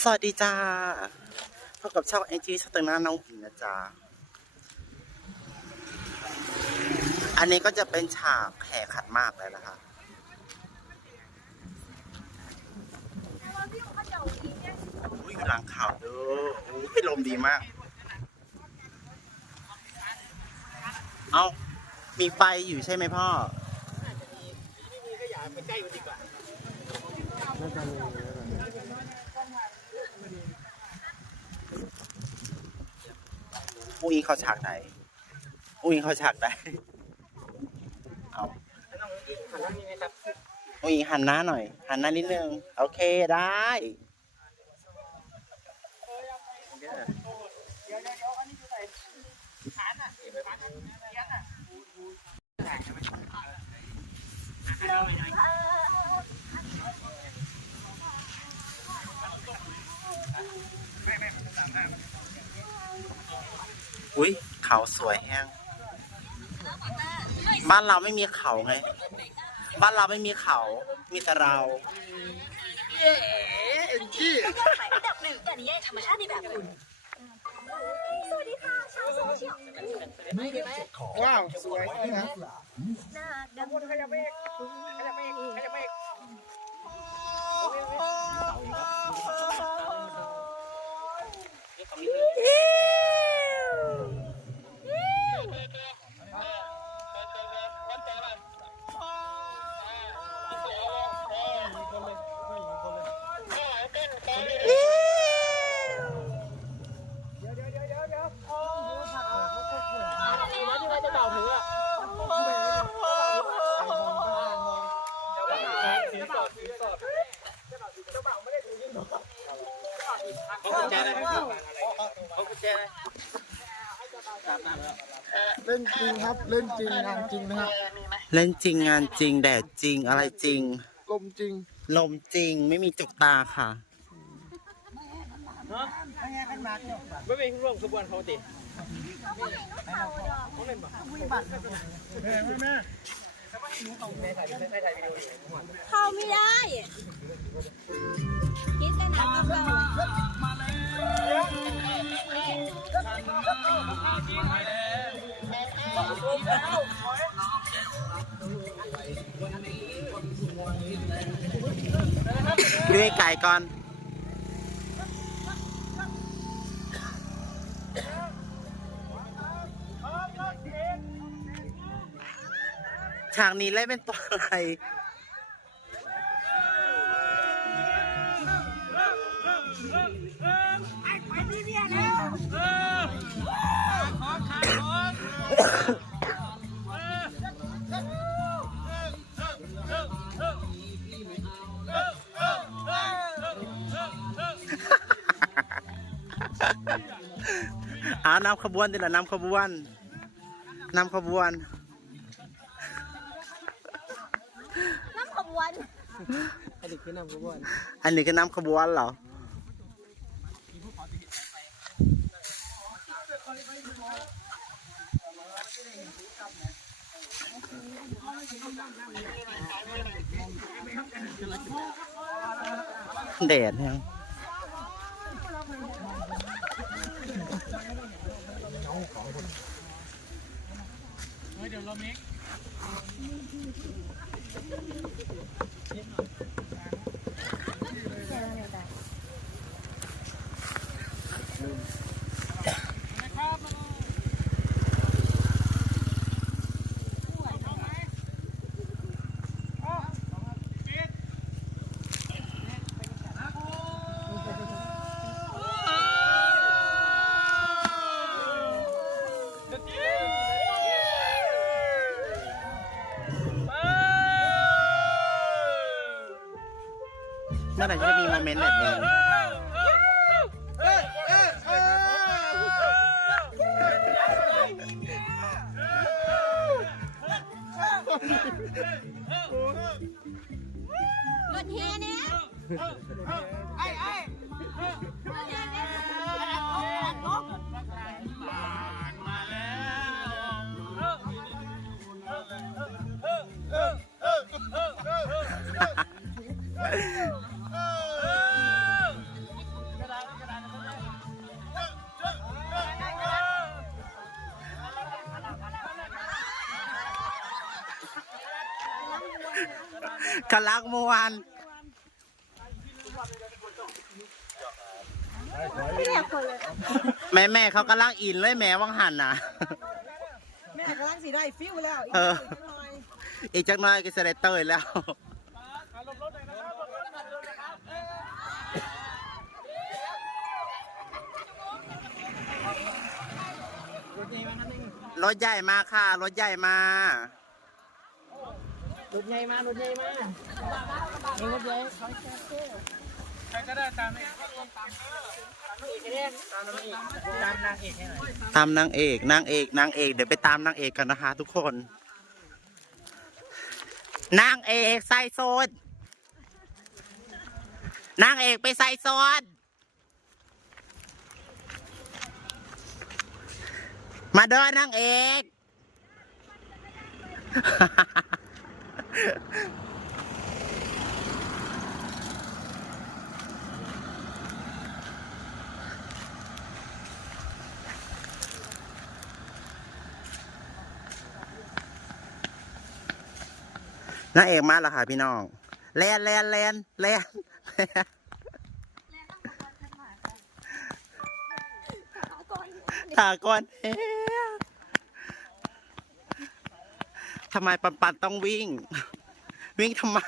สวัสดีจ้าพบกับช่องไอจีสตึงหน้าน้องอินนะจ๊ะอันนี้ก็จะเป็นฉากแห่ขัดมากเลยนะคะอุ้ยอยู่หลังข่าวเด้ออุ้ยลมดีมาก เอ้ามีไฟอยู่ใช่ไหมพ่อไม่มีก็อุ้ย เขาฉากไหนอุ้ยเขาฉากไหนเอาอุ้ยหันหน้าหน่อย หันหน้านิดนึง โอเคได้ อุ้ยเขาสวยแห้ง บ้านเราไม่มีเขาไง บ้านเราไม่มีเขา มีแต่เราขายอันดับหนึ่งแต่นิยายธรรมชาติในแบบคุณสวัสดีค่ะชาวโซเชียลว้าว สวยนะครับหน้าดำ เล่นจริงครับ เล่นจริงงานจริงนะครับเล่นจริงงานจริง แดดจริงอะไรจริง ลมจริง ลมจริงไม่มีจุกตาค่ะไม่เป็นร่วมขบวนเขาติแม่แม่เข้าไม่ได้คิดแต่น้ำเปล่า เรียกไก่ก่อนฉากนี้ไล่เป็นตัวอะไรไอ้ไปที่เนี่ยแล้วานำขบวนดิละนำขบวนนำขบวนน้ำขบวน อันนี้คือนำขบวนเหรอ แดดเนี่ยเดี๋ยวเราเมค อไหร่จะมีโมเมนต์แบบนี้รถเฮียเนี่ย กำลังมวนไม่อยากคนเลยแม่แม่เขากำลังอินเลยแม่วังหันน่ะ แม่กำลังสีได้ฟิวแล้วอีกเออนิดหน่อยอีกจักหน้อยก็จะได้เตยแล้วรถใหญ่มาค่ะ รถใหญ่มา รถใหญ่มารถใหญ่มามีรถใหญ่ตามนางเอกนางเอกนางเอกเดี๋ยวไปตามนางเอกกันนะคะ ทุกคน นางเอกใส่โซดนางเอกไปใส่โซดมาเดินนางเอก นางเอกมาแล้วค่ะพี่น้องแลนแลนแลนแลนถาก่อนเอ๊ะทำไมปันปันต้องวิ่ง วิ่งทำไม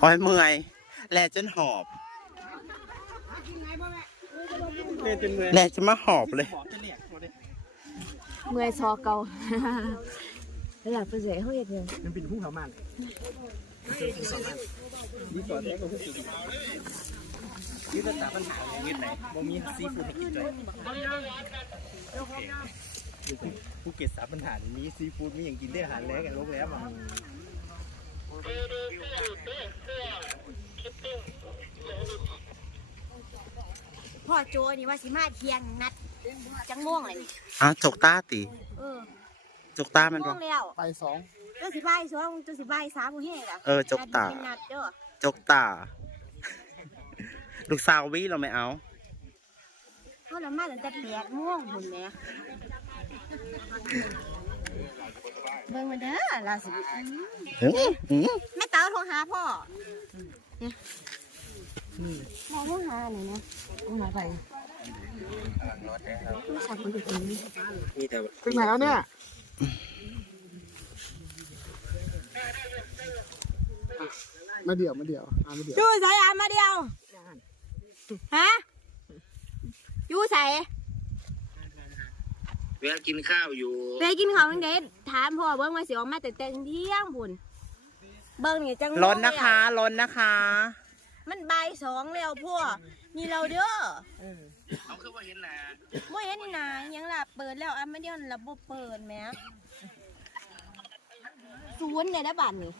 โอ้ยเมื่อย แลจนหอบแลจะมาหอบเลย เมื่อยซอเก่าแล้วหลับไปเสียเขาเห็นยังมันเป็นผู้เขามันนี่ต่อแท้ก็ผู้สูงนี่ภาษาปัญหาอย่างนี้ไหนบ่มีซีฟู้ดให้กินเลย ภูเก็ตสามปัญหานี้ซีฟู้ดมีอย่างกินได้อาหารแล้กันโรงแรมอะพ่อโจนี่ว่าสิมาเที่ยงนัด จังม่วงเลยนี่อ้าวจกตาตีเออจกตามันม่ปะวงแล้วไปสองเจ้าสิบ่ายสองเจ้าสิบ่ายสามกูเฮ็ดอะเออจกตา เป็นนัดเด้อจกตา ลูกสาววิเราไม่เอา เขาละมาตั้งแต่แปดโม่วงหุ่นแหม่ เบิ่งมาเด้อลาสุดอื้ออื้อแม่เต๋าโทรหาพ่อเนี่ยมองโทรหาหน่อยนะโทรหาไปผู้ชายคนอื่นถึงไหนแล้วเนี่ยมาเดี่ยวมาเดี่ยวอ่ามาเดี่ยวอยู่ใส่อะมาเดียวฮะอยู่ใส่ เวลากินข้าวอยู่ไปกินข้าวยังไงถามพ่อเบิ่งว่าสิออกมาแต่แต่เที่ยงพุ่นเบิ่งนี่จังล้นนะคะล้นนะคะ มันบ่ายสองแล้วพ่อนี่เราเด้อเอาคือว่าเห็นนะบ่เห็นนี่นะยังล่ะเปิดแล้วอะมาเดียวระบบเปิดแหมศูนย์เลยนะบัดนี้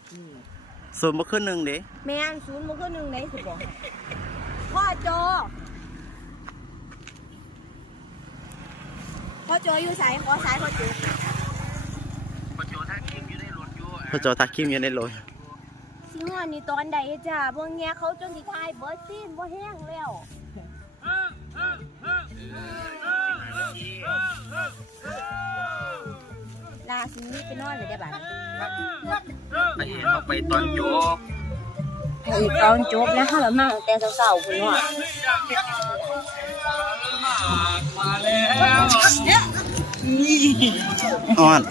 ส่วนมาขึ้นหนึ่งดิแม่นศูนย์มันก็หนึ่งในสิบอกให้พ่อโจ พ่อโจอยู่สายขอสายพ่อโจพอโจทักคิมอยู่ในรถอยู่พอโจทักคิมอยู่ในรถสิงอนนี่ตอนใดจ้าพวกเนี้ยเขาจนสิทายเบิร์ดซีนบ่แห้งแล้วลาสินี้ไปนอนเลยได้บัดไปเห็นออกไปตอนโจกอีกตอนจบนะฮะแล้วมาแต่เช้าๆพุ่นว่า มาแล้วนี่อ่อน